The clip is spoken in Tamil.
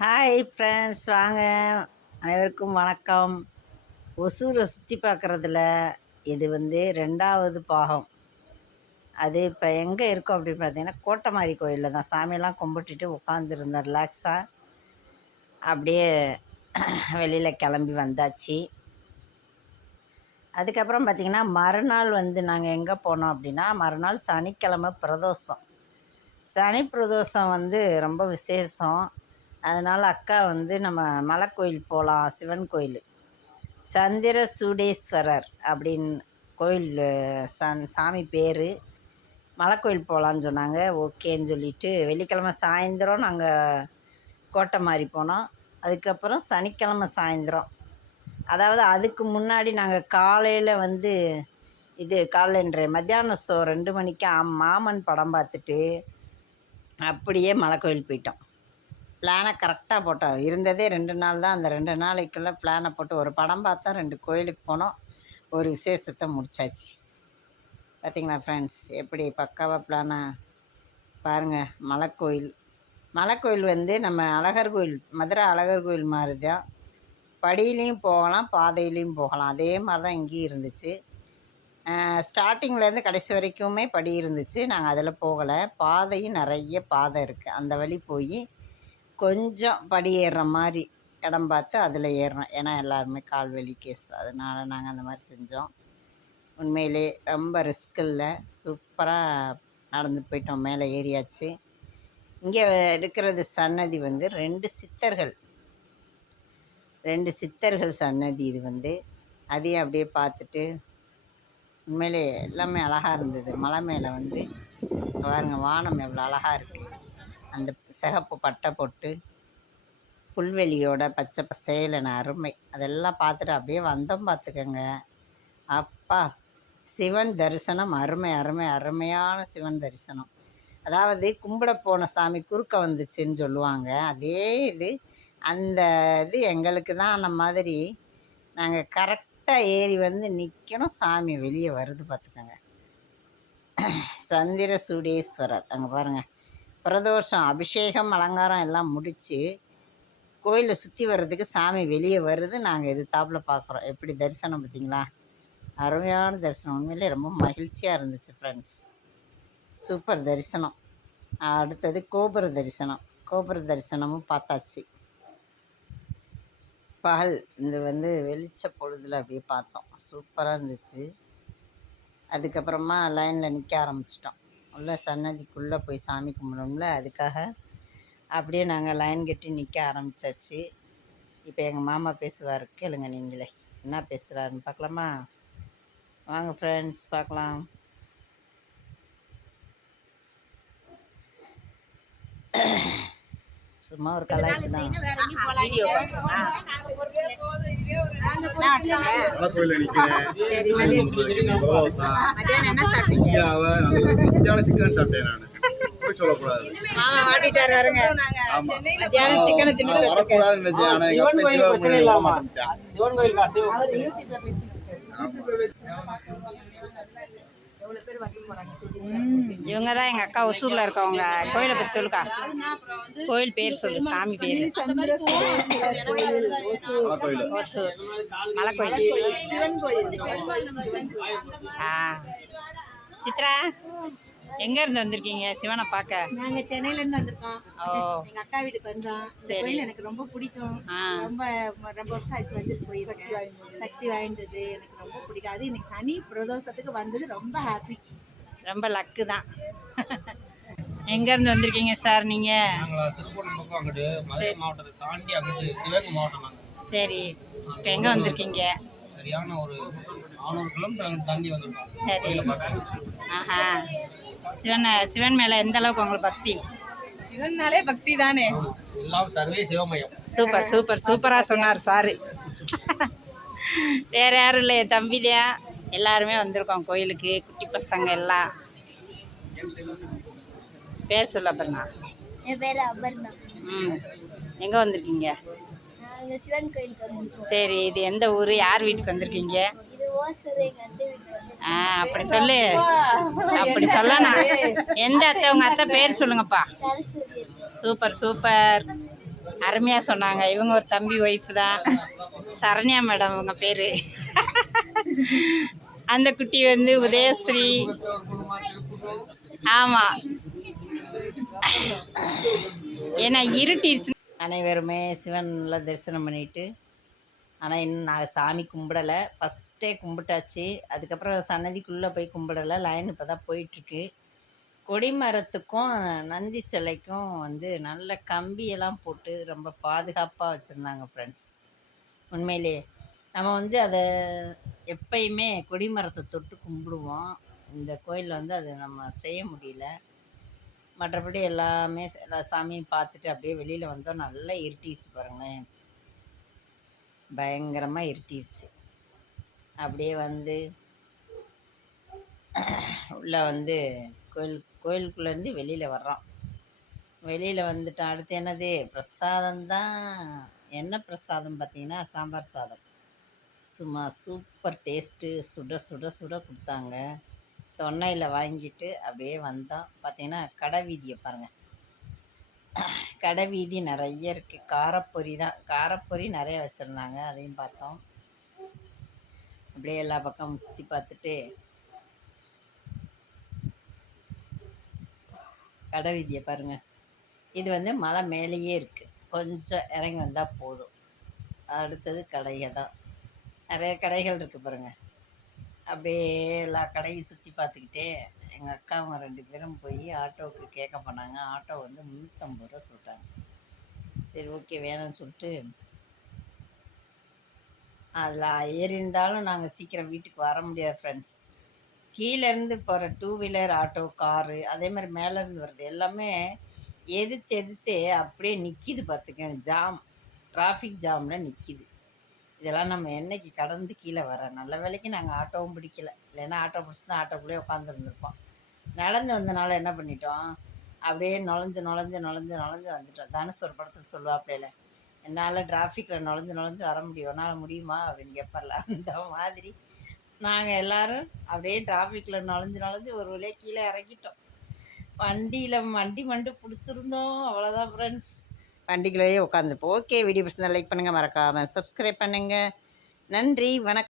ஹாய் ஃப்ரெண்ட்ஸ் வாங்க. அனைவருக்கும் வணக்கம். ஒசூரை சுற்றி பார்க்குறதுல இது வந்து ரெண்டாவது பாகம். அது இப்போ எங்கே இருக்கும் அப்படின்னு பார்த்தீங்கன்னா கோட்டமாரி கோயிலில் தான். சாமியெல்லாம் கும்பிட்டுட்டு உட்காந்துருந்தோம் ரிலாக்ஸாக அப்படியே வெளியில் கிளம்பி வந்தாச்சு. அதுக்கப்புறம் பார்த்திங்கன்னா மறுநாள் வந்து நாங்கள் எங்கே போனோம் அப்படின்னா மறுநாள் சனிக்கிழமை பிரதோஷம். சனி பிரதோஷம் வந்து ரொம்ப விசேஷம். அதனால் அக்கா வந்து நம்ம மலைக்கோயில் போகலாம் சிவன் கோயில். சந்திர சூடேஸ்வரர் அப்படின்னு கோயில் சன் சாமி பேர். மலைக்கோயில் போகலான்னு சொன்னாங்க. ஓகேன்னு சொல்லிட்டு வெள்ளிக்கிழமை சாயந்தரம் நாங்கள் கோட்டை மாதிரி போனோம். அதுக்கப்புறம் சனிக்கிழமை சாயந்தரம். அதாவது அதுக்கு முன்னாடி நாங்கள் காலையில் வந்து இது காலைன்ற மத்தியானம் ஷோ ரெண்டு மணிக்கு மாமன் படம் பார்த்துட்டு அப்படியே மலைக்கோயில் போயிட்டோம். பிளானை கரெக்டாக போட்டோம் இருந்ததே ரெண்டு நாள் தான். அந்த ரெண்டு நாளைக்குள்ளே பிளானை போட்டு ஒரு படம் பார்த்தோம் ரெண்டு கோயிலுக்கு போனோம். ஒரு விசேஷத்தை முடிச்சாச்சு. பார்த்திங்களா ஃப்ரெண்ட்ஸ் எப்படி பக்காவாக பிளானாக பாருங்கள் மலைக்கோயில். மலைக்கோயில் வந்து நம்ம அழகர் கோயில் மதுரை அழகர் கோயில் மாதிரி தான் படியிலையும் போகலாம் பாதையிலையும் போகலாம். அதே மாதிரி தான் இங்கேயும் இருந்துச்சு. ஸ்டார்டிங்லேருந்து கடைசி வரைக்குமே படி இருந்துச்சு. நாங்கள் அதில் போகலை. பாதையும் நிறைய பாதை இருக்குது அந்த வழி போய் கொஞ்சம் படி ஏறுற மாதிரி இடம் பார்த்து அதில் ஏறணும் ஏன்னா எல்லாருமே கால் வலி கேஸ் அதனால் நாங்கள் அந்த மாதிரி செஞ்சோம். உண்மையிலே ரொம்ப ரிஸ்க் இல்லை. சூப்பராக நடந்து போயிட்டோம். மேலே ஏறியாச்சு. இங்கே இருக்கிறது சன்னதி வந்து ரெண்டு சித்தர்கள். ரெண்டு சித்தர்கள் சன்னதி இது வந்து. அதையும் அப்படியே பார்த்துட்டு உண்மையிலே எல்லாமே அழகாக இருந்தது. மலை மேலே வந்து பாருங்கள் வானம் எவ்வளோ அழகாக இருக்குது சிகப்பு பட்டை போட்டு புல்வெளியோட பச்சை பசேலன அருமை. அதெல்லாம் பார்த்துட்டு அப்படியே வந்தோம் பார்த்துக்கோங்க. அப்பா சிவன் தரிசனம். அருமை அருமை அருமையான சிவன் தரிசனம். அதாவது கும்பிட போன சாமி குறுக்க வந்துச்சுன்னு சொல்லுவாங்க. அதே இது அந்த இது எங்களுக்கு தான் அந்த மாதிரி நாங்கள் கரெக்டாக ஏறி வந்து நிற்கணும் சாமி வெளியே வருது பார்த்துக்கோங்க. சந்திர சூடேஸ்வரர் அங்கே பாருங்கள் பிரதோஷம் அபிஷேகம் அலங்காரம் எல்லாம் முடித்து கோயிலை சுற்றி வர்றதுக்கு சாமி வெளியே வருது. நாங்கள் இது தாப்பில் பார்க்குறோம் எப்படி தரிசனம் பார்த்தீங்களா? அருமையான தரிசனம். உண்மையிலே ரொம்ப மகிழ்ச்சியாக இருந்துச்சு ஃப்ரெண்ட்ஸ் சூப்பர் தரிசனம். அடுத்தது கோபுர தரிசனம். கோபுர தரிசனமும் பார்த்தாச்சு. பகல் இந்த வந்து வெளிச்ச பொழுதில் அப்படியே பார்த்தோம். சூப்பராக இருந்துச்சு. அதுக்கப்புறமா லைனில் நிற்க ஆரம்பிச்சிட்டோம். உள்ள சன்னதிக்குள்ளே போய் சாமி கும்பிடணும்ல அதுக்காக அப்படியே நாங்கள் லைன் கட்டி நிற்க ஆரம்பிச்சாச்சு. இப்போ எங்கள் மாமா பேசுவார் கேளுங்க நீங்களே. என்ன பேசுகிறாருன்னு பார்க்கலாமா வாங்க ஃப்ரெண்ட்ஸ் பார்க்கலாம் சும்மா ஒரு கலாய்க்கு தான் மலைக்கோயில நிக்கிறேன் பிரதோஷம். இந்தியாவை நல்ல மத்தியான சிக்கன் சாப்பிட்டேன் நான் போய் சொல்லக்கூடாது மாமா மாட்டிட்டாரு வருங்க ஆமா மத்தியானம் சிக்கனை நான் வரக்கூடாதுன்னு நினைச்சேன் ஆனா எங்க அப்பா சிவகங்கை வர மாட்டேன்ட்டான். சிவன் கோயில் காசு இவங்க தான் எங்கள் அக்கா ஒசூரில் இருக்கவங்க. கோயிலை பற்றி சொல்லுக்கா. கோயில் பேர் சொல்லு சாமி பேர். ஒசூர். மலைக்கோயில். ஆ. சித்ரா? எங்க இருந்து வந்திருக்கீங்க? சிவனை பார்க்க. நாங்க சென்னையில இருந்து வந்திருக்கோம். ஓ. எங்க அக்கா வீட்டுக்கு வந்தோம். சரி. கோயில் எனக்கு ரொம்ப பிடிக்கும். ஆ. ரொம்ப ரொம்ப வருஷம் ஆச்சு வந்துட்டு போயிருக்கேன். சக்தி வாய்ந்தது எனக்கு ரொம்ப பிடிக்கும். அது இன்னைக்கு சனி பிரதோஷத்துக்கு வந்தது ரொம்ப ஹாப்பி ரொம்ப லக்கு தான். எங்க இருந்து வந்திருக்கீங்க சார் நீங்க? நாங்கள் திருப்பூர் பக்கம் அங்கிட்டு மதுரை மாவட்டத்தை தாண்டி அங்கிட்டு சிவகங்கை மாவட்டம் நாங்கள் சரி. இப்போ எங்க வந்திருக்கீங்க? சரியான ஒரு நானூறு கிலோமீட்டர் அங்கிட்டு தாண்டி வந்திருக்கோம். சரி. கோயிலை பார்க்க. ஆஹா. சிவன் சிவன் மேல எந்த அளவுக்கு உங்களுக்கு பக்தி? சிவன்னாலே பக்தி தானே. எல்லாம் சர்வே சிவமயம். சூப்பர் சூப்பர் சூப்பராக சொன்னார் சாரு. வேற யாரும் இல்லை என் தம்பி தான் எல்லாருமே வந்திருக்கோம் கோயிலுக்கு குட்டி பசங்க எல்லாம். பேர் சொல்ல அப்புறமா என் பேர் அபர்ணா. ம். எங்கே வந்திருக்கீங்க? சிவன் கோயிலுக்கு சரி இது எந்த ஊர்? யார் வீட்டுக்கு வந்திருக்கீங்க? ஆ அப்படி சொல்லு. அப்படி சொல்லணும். எந்த அத்தை உங்கள் அத்தை பேர் சொல்லுங்கப்பா. Super super. அருமையாக சொன்னாங்க. இவங்க ஒரு தம்பி ஒய்ஃப் தான். சரண்யா மேடம் அவங்க பேர். அந்த குட்டி வந்து உதயஸ்ரீ. ஆமாம் ஏன்னா இருட்டிடுச்சு அனைவருமே சிவனில் தரிசனம் பண்ணிட்டு ஆனால் இன்னும் நான் சாமி கும்பிடலை. ஃபஸ்ட்டே கும்பிட்டாச்சு. அதுக்கப்புறம் சன்னதிக்குள்ளே போய் கும்பிடலை. லைன் இப்போ தான் போயிட்டுருக்கு. கொடிமரத்துக்கும் நந்தி சிலைக்கும் வந்து நல்ல கம்பியெல்லாம் போட்டு ரொம்ப பாதுகாப்பாக வச்சுருந்தாங்க ஃப்ரெண்ட்ஸ் உண்மையிலேயே நம்ம வந்து அதை எப்பயுமே கொடிமரத்தை தொட்டு கும்பிடுவோம். இந்த கோயிலில் வந்து அதை நம்ம செய்ய முடியல. மற்றபடி எல்லாமே எல்லா சாமியும் பார்த்துட்டு அப்படியே வெளியில் வந்தோம். நல்லா இருட்டிடுச்சு பாருங்களேன். பயங்கரமாக இருட்டிடுச்சு அப்படியே வந்து உள்ளே வந்து கோயில் கோயிலுக்குள்ளேருந்து வெளியில் வர்றோம். வெளியில் வந்துட்டோம் அடுத்து என்னது? பிரசாதம் தான். என்ன பிரசாதம் பார்த்தீங்கன்னா சாம்பார் சாதம். சும்மா சூப்பர் டேஸ்ட்டு சுட சுட சுட கொடுத்தாங்க. தொன்னையில் வாங்கிட்டு அப்படியே வந்தோம். பார்த்தீங்கன்னா கடை வீதியை பாருங்கள் கடை வீதி நிறைய இருக்குது காரப்பொரி தான். காரப்பொரி நிறைய வச்சுருந்தாங்க. அதையும் பார்த்தோம். அப்படியே எல்லா பக்கமும் சுற்றி பார்த்துட்டு கடை வீதியை பாருங்கள் இது வந்து மலை மேலேயே இருக்குது கொஞ்சம் இறங்கி வந்தால் போதும். அடுத்தது கடைகள் தான். நிறைய கடைகள் இருக்குது பாருங்கள் அப்படியே எல்லா கடையும் சுற்றி பார்த்துக்கிட்டே எங்கள் அக்கா ரெண்டு பேரும் போய் ஆட்டோவுக்கு கேட்க போனாங்க. ஆட்டோ வந்து முந்நூற்றம்பது ரூபா சொல்லிட்டாங்க. சரி ஓகே வேணும்னு சொல்லிட்டு அதில் ஏறி இருந்தாலும் நாங்கள் சீக்கிரம் வீட்டுக்கு வர முடியாது ஃப்ரெண்ட்ஸ் கீழேருந்து போகிற டூ வீலர் ஆட்டோ காரு அதே மாதிரி மேலேருந்து வர்றது எல்லாமே எதிர்த்து எதிர்த்து அப்படியே நிற்கிது பார்த்துக்கங்க ஜாம் டிராஃபிக் ஜாமில் நிற்கிது இதெல்லாம் நம்ம என்னைக்கு கடந்து கீழே வர நல்ல வேலைக்கு நாங்கள் ஆட்டோவும் பிடிக்கல. இல்லைன்னா ஆட்டோ பிடிச்சி தான் ஆட்டோக்குள்ளேயே உட்காந்துருந்துருப்போம் நடந்து வந்தனால என்ன பண்ணிட்டோம்? அப்படியே நுழைஞ்சு நுழைஞ்சு நுழைஞ்சு நுழைஞ்சு வந்துட்டோம். தனுஷ் ஒரு படத்தில் சொல்லுவாப்பில என்னால் டிராஃபிக்கில் நுழைஞ்சு நுழைஞ்சு வர முடியும். என்னால் முடியுமா? அப்படின்னு கேட்பார்ல அந்த மாதிரி நாங்கள் எல்லோரும் அப்படியே டிராஃபிக்கில் நுழைஞ்சு நுழைஞ்சு ஒரு வழியாக கீழே இறங்கிட்டோம். வண்டியில் வண்டி மண்டு பிடிச்சிருந்தோம். அவ்வளோதான் ஃப்ரெண்ட்ஸ் வண்டிக்குள்ளேயே உட்காந்துப்போம். ஓகே வீடியோ பிடிச்சிருந்தா லைக் பண்ணுங்கள் மறக்காமல் சப்ஸ்கிரைப் பண்ணுங்கள் நன்றி. வணக்கம்.